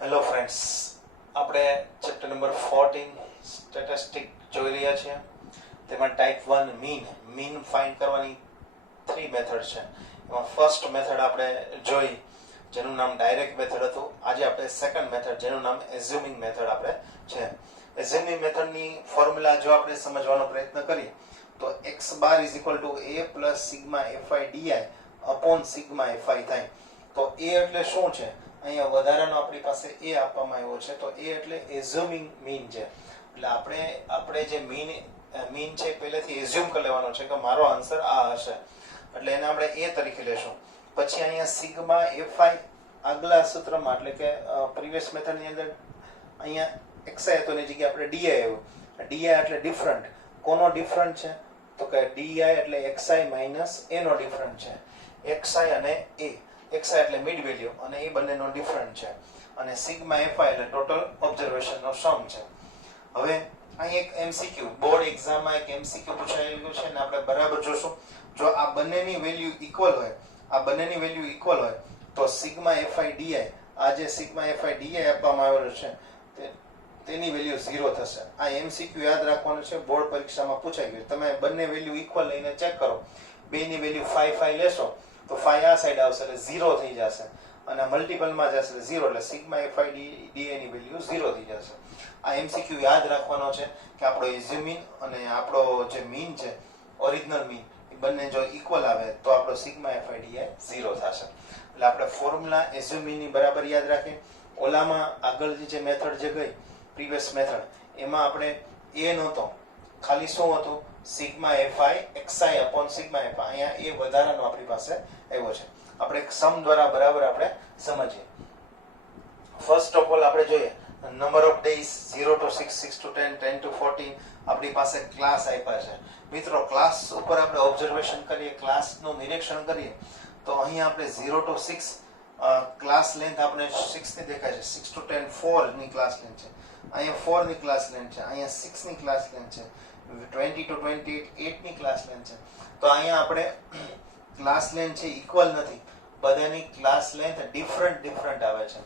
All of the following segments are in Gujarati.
હેલો ફ્રેન્ડ્સ, આપણે ચેપ્ટર નંબર 14 સ્ટેટિસ્ટિક જોઈ રહ્યા છીએ. તેમાં ટાઈપ 1 મીન ફાઇન્ડ કરવાની 3 મેથડ છે. એમાં ફર્સ્ટ મેથડ આપણે જોઈ જેનું નામ ડાયરેક્ટ મેથડ હતું. આજે આપણે સેકન્ડ મેથડ જેનું નામ એઝ્યુમિંગ મેથડ આપણે છે. એઝ્યુમિંગ મેથડની ફોર્મ્યુલા જો આપણે સમજવાનો પ્રયત્ન કરીએ તો x bar is equal to a plus sigma fi di upon sigma fi થાય. તો a એટલે શું છે? અહીંયા વધારાનો આપણી પાસે એ આપવામાં આવ્યો છે. તો એ એટલે એઝ્યુમિંગ મીન છે. એટલે આપણે જે મીન છે પહેલેથી એઝ્યુમ કરી લેવાનો છે કે મારો આન્સર આ હશે, એટલે એને આપણે એ તરીકે લેશું. પછી અહીંયા સિગ્મા fi આગલા સૂત્રમાં એટલે કે પ્રીવિયસ મેથડની અંદર અહીંયા xi હતો એની જગ્યાએ આપણે di આવ્યું. di એટલે ડિફરન્ટ. કોનો ડિફરન્ટ છે? તો કે di એટલે xi માઇનસ a નો ડિફરન્ટ છે. xi અને a, xi એટલે મિડ વેલ્યુ અને એ બંનેનો ડિફરન્ટ છે, અને સિગ્મા fi એટલે ટોટલ ઓબ્ઝર્વેશન નો સમ છે. હવે અહીં એક MCQ બોર્ડ એક્ઝામમાં એક MCQ પૂછાયેલું છે ને આપણે બરાબર જોશું. જો આ બંનેની વેલ્યુ ઇક્વલ હોય તો સિગ્મા fi di, આ જે સિગ્મા fi di આપવામાં આવેલું છે તેની વેલ્યુ 0 થશે. આ MCQ યાદ રાખવાનું છે, બોર્ડ પરીક્ષામાં પૂછાઈ ગયું. તમે બંને વેલ્યુ ઇક્વલ લઈને ચેક કરો, બેની વેલ્યુ 5 લેશો તો 5 આ સાઈડ આવશે એટલે 0 થઈ જશે, અને મલ્ટીપલમાં જશે એટલે 0, એટલે સિગ્મા fi di ની વેલ્યુ 0 થઈ જશે. આ MCQ યાદ રાખવાનો છે કે આપણો એઝ્યુમિન અને આપણો જે મીન છે ઓરિજિનલ મીન એ બંને જો ઇક્વલ આવે તો આપણો સિગ્મા fi di 0 થશે. એટલે આપણે ફોર્મ્યુલા એઝ્યુમિન ની બરાબર યાદ રાખીએ. ઓલામાં આગળ જે મેથડ જે ગઈ પ્રીવિયસ મેથડ, એમાં આપણે a નહોતો, ખાલી શું હતું? Sigma fi xi upon sigma fi. અહીંયા એ વધારાનો આપણી પાસે આવ્યો છે. આપણે એક સમ દ્વારા બરાબર આપણે સમજીએ. ફર્સ્ટ ઓફ ઓલ આપણે જોઈએ number of days 0 to 6, 6 to 10, 10 to 14 આપણી પાસે ક્લાસ આપ્યા છે. મિત્રો, ક્લાસ ઉપર આપણે ઓબ્ઝર્વેશન કરીએ, ક્લાસનું નિરીક્ષણ કરીએ તો અહીંયા આપણે 0 to 6 ક્લાસ લેન્થ આપણે 6 ની દેખાય છે. 6 to 10 4 ની ક્લાસ લેન્થ છે. અહીંયા 4 ની ક્લાસ લેન્થ છે. અહીંયા 6 ની ક્લાસ લેન્થ છે. 20 to 28 8 ની ક્લાસ લેન્થ છે. તો અહીંયા આપણે ક્લાસ લેન્થ છે ઇક્વલ નથી, બધાની ક્લાસ લેન્થ ડિફરન્ટ આવે છે.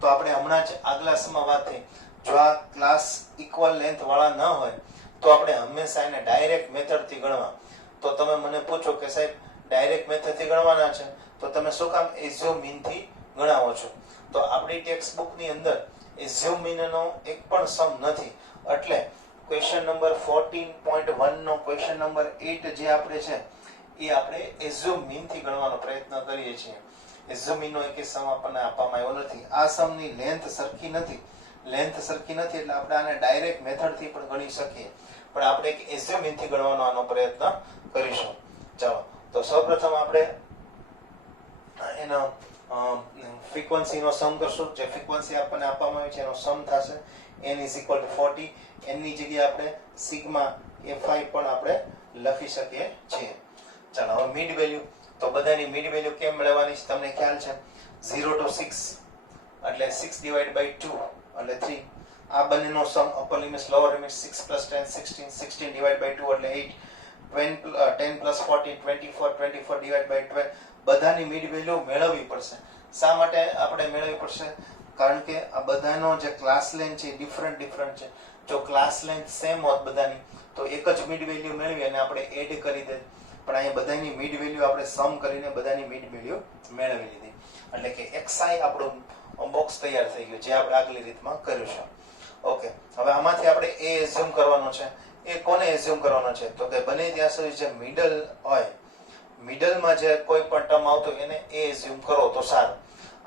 તો આપણે હમણાં જ આગલા સમયમાં વાત થઈ, જો આ ક્લાસ ઇક્વલ લેન્થ વાળા ન હોય તો આપણે હંમેશા એને ડાયરેક્ટ મેથડ થી ગણવા. તો તમે મને પૂછો કે સાહેબ ડાયરેક્ટ મેથડ થી ગણવાના છે તો તમે શું કામ એઝ્યુમિન થી ગણાવો છો? તો આપણી ટેક્સ્ટ બુક ની અંદર એઝ્યુમિન નો એક પણ સમ નથી. એટલે ક્વેશ્ચન નંબર 14.1 નો ક્વેશ્ચન નંબર 8 જે આપણે છે એ આપણે એઝ્યુમિન થી ગણવાનો પ્રયત્ન કરીએ છીએ. એઝ્યુમિન નો એક સમ આપણને આપવામાં આવ્યો નથી. આ સમ ની લેન્થ સરખી નથી એટલે આપણે આને ડાયરેક્ટ મેથડ થી પણ ગણી શકીએ, પણ આપણે એક એઝ્યુમિન થી ગણવાનો આનો પ્રયત્ન કરીશું. ચાલો, તો સૌપ્રથમ આપણે એનો ફ્રીક્વન્સી નો સમ કરશું. જે ફ્રીક્વન્સી આપણને આપવામાં આવી છે એનો સમ થશે n = 40. n ની જગ્યાએ આપણે સિગ્મા fi પણ આપણે લખી શકીએ છીએ. ચાલો, હવે મિડ વેલ્યુ. તો બધાની મિડ વેલ્યુ કેમ મેળવવાની છે તમને ખ્યાલ છે? 0 to 6 એટલે 6 / 2 એટલે 3. આ બંનેનો સમ અપર લિમિટ લોઅર લિમિટ 6 + 10 16, 16 / 2 એટલે 8, 10 + 14 24, 24 / 12. બધાની મિડ વેલ્યુ મેળવવી પડશે. શા માટે આપણે મેળવવી પડશે? કારણ કે આ બધાનો જે ક્લાસ લેન્થ છે ડિફરન્ટ છે. જો ક્લાસ લેન્થ સેમ હોત બધાની તો એક જ મિડ વેલ્યુ મેળવી અને આપણે એડ કરી દે, પણ અહીંયા બધાની મિડ વેલ્યુ આપણે સમ કરીને બધાની મિડ વેલ્યુ મેળવી લીધી. એટલે કે xi આપણું બોક્સ તૈયાર થઈ ગયું, જે આપણે આગલી રીતમાં કર્યું છે. ઓકે, હવે આમાંથી આપણે એ એઝ્યુમ કરવાનો છે. એ કોને એઝ્યુમ કરવાનો છે? તો કે બને ત્યાં સુધી જે મિડલ હોય, મિડલમાં જે કોઈ પણ ટર્મ આવતો એને એ એઝ્યુમ કરો તો સારું.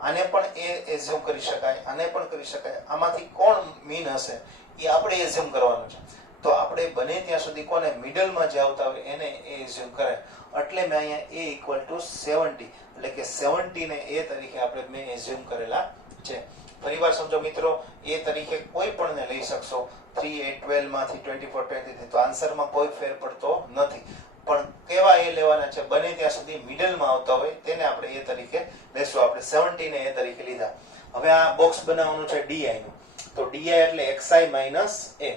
આને પણ એ એઝ્યુમ કરી શકાય, આને પણ કરી શકાય. આમાંથી કોણ મીન હશે એ આપણે એઝ્યુમ કરવાનું છે. તો આપણે બને ત્યાં સુધી કોને મિડલમાં જે આવતા હોય એને એ એઝ્યુમ કરાય. એટલે મેં અહીંયા a = 70 એટલે કે 70 ને a તરીકે આપણે મેં એઝ્યુમ કરેલા છે. ફરીવાર સમજો મિત્રો, a તરીકે કોઈ પણ ને લઈ શકશો. 3 8 12 માંથી 24 23, તો આન્સરમાં કોઈ ફેર પડતો નથી. પણ કેવા એ લેવાના છે? બને ત્યાં સુધી મિડલમાં આવતા હોય તેને આપણે a તરીકે લેશું. આપણે 70 ને a તરીકે લીધા. હવે આ બોક્સ બનાવવાનું છે di નું. તો di એટલે xi માઇનસ a.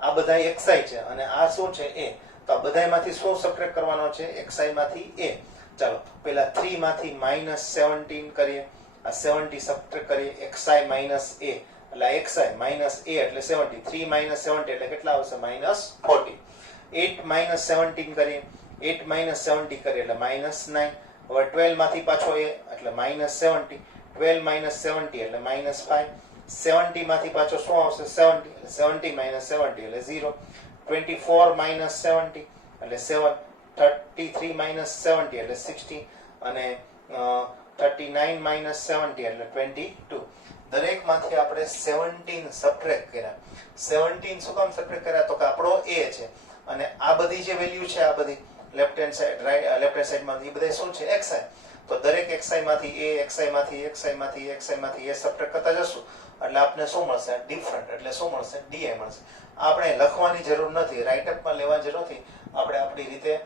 આ બધા xi છે અને આ શું છે? a. તો આ બધામાંથી શું સબટ્રેક્ટ કરવાનો છે? xi માંથી a. ચાલો, પહેલા 3 માંથી -17 કરીએ. આ 70 સબટ્રેક્ટ કરીએ xi માઇનસ a એટલે xi માઇનસ a એટલે 70 3 માઇનસ 70 એટલે કેટલા આવશે માઇનસ 40 8 માઇનસ 17 કરીએ 8 માઇનસ 70 કરીએ એટલે માઇનસ 9 હવે 12 માંથી પાછો a એટલે માઇનસ 70 12 માઇનસ 70 એટલે માઇનસ 5 70 માંથી પાછો શું આવશે 70 એટલે 70 માઇનસ 70 એટલે 0 24 માઇનસ 70 એટલે 7 33 માઇનસ 70 એટલે 16 અને 39 માઇનસ 70 એટલે 22 દરેક માંથી આપણે 17 સબટ્રેક્ટ કર્યા 17 શું કામ સબટ્રેક્ટ કર્યા તો કે આપણો a છે અને આ બધી જે વેલ્યુ છે આ બધી left hand side left hand side માં એ બધા શું છે xi તો દરેક xi માંથી a xi માંથી xi માંથી xi માંથી a સબટ્રેક્ટ કરતા જશું એટલે આપણે શું મળશે ડિફરન્ટ એટલે શું મળશે di મળશે આપણે લખવાની જરૂર નથી રાઈટ અપમાં લેવા જરૂર નથી આપણે આપણી રીતે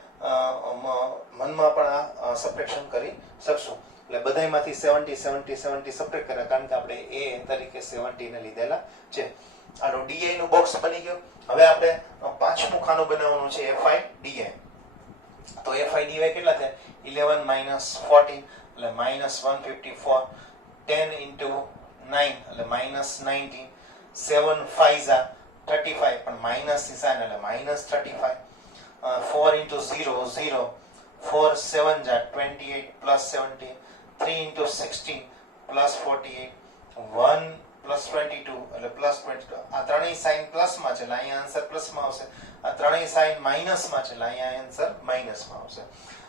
મનમાં પણ આ સબટ્રેક્શન કરી શકશું એટલે બધાયમાંથી 70 70 70 સબટ્રેક્ટ કર્યા કારણ કે આપણે a તરીકે 70 ને લીધેલા છે આનો di નું બોક્સ બની ગયું હવે આપણે પાંચમું ખાનું બનાવવાનું છે fi di તો fi di કેટલા થાય 11 minus 14 એટલે minus 154 10 into 9 એટલે minus 19 7 5 35 પણ minus ની સાઇન એટલે minus 35 4 into 0 0 4 7 28 plus 17 3 into 16 plus 48 1 plus 22 એટલે plus 22 આ ત્રણેય સાઇન પ્લસ માં છે એટલે અહીંયા આન્સર પ્લસ માં આવશે આ ત્રણેય સાઇન માઈનસ માં છે એટલે અહીંયા આન્સર માઈનસ માં આવશે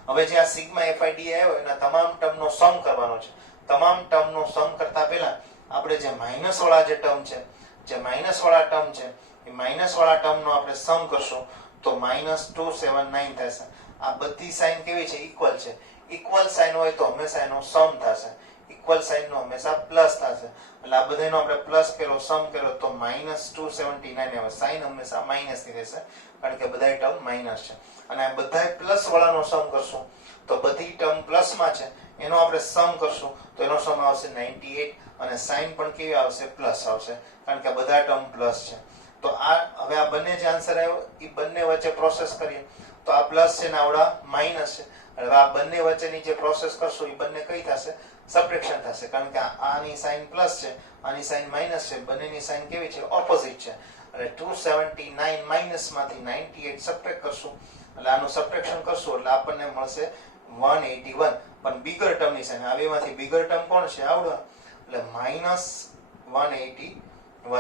હવે જે આ સિગ્મા FID આવ્યો એના તમામ ટર્મ નો સમ કરવાનો છે તમામ ટર્મ નો સમ કરતા પહેલા આપણે જે માઈનસ વાળા જે ટર્મ છે જે માઈનસ વાળા ટર્મ છે એ માઈનસ વાળા ટર્મ નો આપણે સમ કરશું તો -279 થશે આ બધી સાઇન કેવી છે ઇક્વલ છે ઇક્વલ સાઇન હોય તો હંમેશા એનો સમ થશે ઇક્વલ સાઇન નો હંમેશા પ્લસ થશે એટલે આ બધાનો આપણે પ્લસ કર્યો સમ કર્યો તો -279 આવે સાઇન હંમેશા માઈનસ ની રહેશે કારણ કે બધાય ટર્મ માઈનસ છે અને આ બધાય પ્લસ વાળાનો સમ કરશું તો બધી ટર્મ પ્લસ માં છે એનો આપણે સમ કરશું તો એનો સમ આવશે 98 અને સાઇન પણ કેવી આવશે પ્લસ આવશે કારણ કે બધા ટર્મ પ્લસ છે તો આ હવે આ બંને જે આન્સર આવ્યો એ બંને વચ્ચે પ્રોસેસ કરીએ તો આ પ્લસ છે ને આવડા માઈનસ છે હવે આ બંને વચ્ચેની જે પ્રોસેસ કરશું એ બંને કઈ થશે સબટ્રેક્શન થશે કારણ કે આની સાઇન પ્લસ છે આની સાઇન માઈનસ છે બંનેની સાઇન કેવી છે ઓપોઝિટ છે એટલે 279 માઈનસ માંથી 98 સબટ્રેક્ટ કરશું એટલે આનું સબટ્રેક્શન કરશું એટલે આપણને મળશે 181 પણ બિગર ટર્મ ની સાઇન આ બેમાંથી બિગર ટર્મ કોણ છે આવડો એટલે -181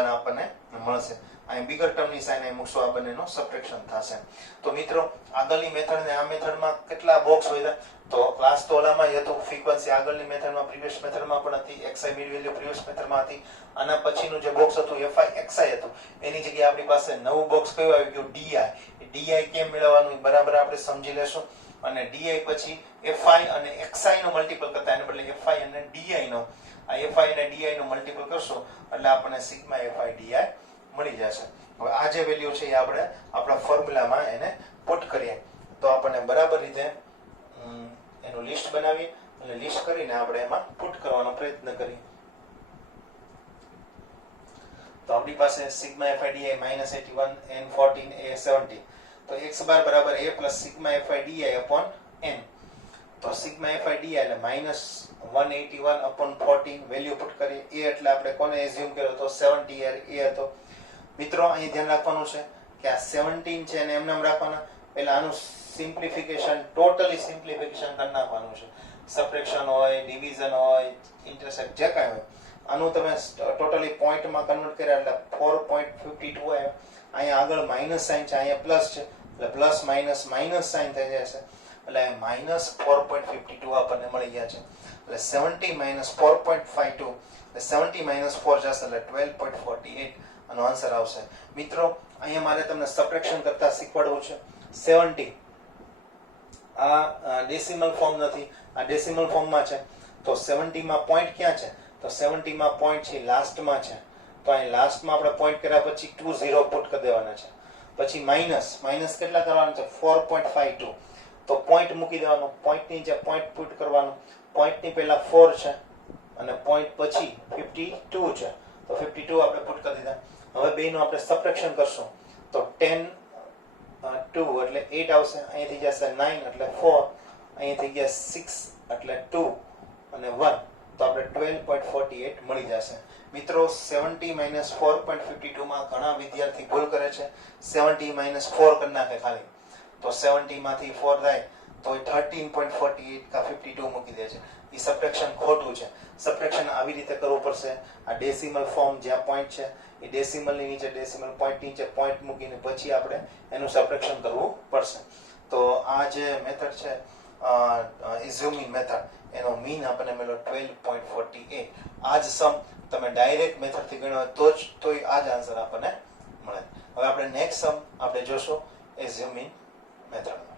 આપણને મળશે અહીં બિગર ટર્મ ની સાઇન અહીં મૂકશું આ બંનેનો સબટ્રેક્શન થશે તો મિત્રો આગળની મેથડ ને આ મેથડમાં કેટલા બોક્સ હોય તો ક્લાસ તો ઓલામાં હતું ફ્રીક્વન્સી આગળની મેથડમાં પ્રીવિયસ મેથડમાં પણ હતી xi મિડ વેલ્યુ પ્રીવિયસ મેથડમાં હતી આના પછીનું જે બોક્સ હતું fi xi હતું એની જગ્યાએ આપણી પાસે નવું બોક્સ કયું આવી ગયું di કેમ મેળવવાનું બરાબર આપણે સમજી લેશું અને di પછી fi અને xi નો મલ્ટીપલ કરતા એને બદલે fi અને di નો આ fi અને di નો મલ્ટીપલ કરશો એટલે આપણને સિગ્મા fi di મળી જશે હવે આ જે વેલ્યુ છે એ આપણે આપણા ફોર્મ્યુલામાં એને પુટ કરીએ તો આપણને બરાબર રીતે એનું લિસ્ટ બનાવીએ અને લિસ્ટ કરીને આપણે એમાં પુટ કરવાનો પ્રયત્ન કરીએ તો આપણી પાસે સિગ્મા FIDI -81 n14 a70 તો x બાર બરાબર a plus sigma FIDI upon n તો સિગ્મા FIDI એટલે -181 upon 14 વેલ્યુ પુટ કરીએ a એટલે આપણે કોને એઝ્યુમ કર્યો તો 70 a હતો મિત્રો અહીં ધ્યાન રાખવાનું છે કે આ 17 છે અને એમને એમ રાખવાના પહેલા આનું સિમ્પ્લિફિકેશન ટોટલી સિમ્પ્લિફિકેશન કરી નાખવાનું છે સબટ્રેક્શન હોય ડિવિઝન હોય ઇન્ટરસેક્ટ જે કાંઈ હોય આનું તમે ટોટલી પોઈન્ટમાં કન્વર્ટ કર્યા એટલે 4.52 આવ્યો અહીંયા આગળ માઇનસ સાઇન છે અહીંયા પ્લસ છે એટલે પ્લસ માઇનસ માઇનસ સાઇન થઈ જશે એટલે -4.52 આપણને મળી ગયા છે એટલે 70 - 4.52 એટલે 70 - 4 જશે એટલે 12.48 આનો આન્સર આવશે મિત્રો અહીંયા મારે તમને સબટ્રેક્શન કરતા શીખવાડવું છે 70 આ ડેસિમલ ફોર્મ નથી આ ડેસિમલ ફોર્મમાં છે તો 70 માં પોઈન્ટ ક્યાં છે તો 70 માં પોઈન્ટ છે લાસ્ટમાં છે તો અહીં લાસ્ટમાં આપણે પોઈન્ટ કર્યા પછી 20 પુટ કરી દેવાના છે પછી માઈનસ કેટલા કરવાના છે 4.52 તો પોઈન્ટ મૂકી દેવાનો પોઈન્ટ ની જે પોઈન્ટ પુટ કરવાનો પોઈન્ટ ની પહેલા 4 છે અને પોઈન્ટ પછી 52 છે તો 52 આપણે પુટ કરી દીધા હવે બેનો આપણે સબટ્રેક્શન કરશું તો 10 2 એટલે 8 આવશે અહીંથી જશે 9 એટલે 4 અહીંથી ગયા 6 એટલે 2 અને 1 તો આપણે 12.48 મળી જશે. મિત્રો 70 - 4.52 માં ઘણા વિદ્યાર્થી ભૂલ કરે છે. 70 - 4 કરી નાખે ખાલી, તો 70 માંથી 4 થાય તો 13.48 કા 52 મૂકી દે છે. એ સબટ્રેક્શન ખોટું છે. સબટ્રેક્શન આવી રીતે કરવું પડશે. આ ડેસિમલ ફોર્મ જ્યાં પોઈન્ટ છે એ ડેસિમલ ની નીચે, ડેસિમલ પોઈન્ટ નીચે પોઈન્ટ મૂકીને પછી આપણે એનું સબટ્રેક્શન કરવું પડશે. તો આ જે મેથડ છે એઝ્યુમિંગ મેથડ, એનો મીન આપણને મળ્યો 12.48. આ જ સમ તમે ડાયરેક્ટ મેથડથી ગણ્યો તો જ તોય આ જ આન્સર આપણને મળે. હવે આપણે નેક્સ્ટ સમ આપણે જોશું એઝ્યુમિંગ મેથડ.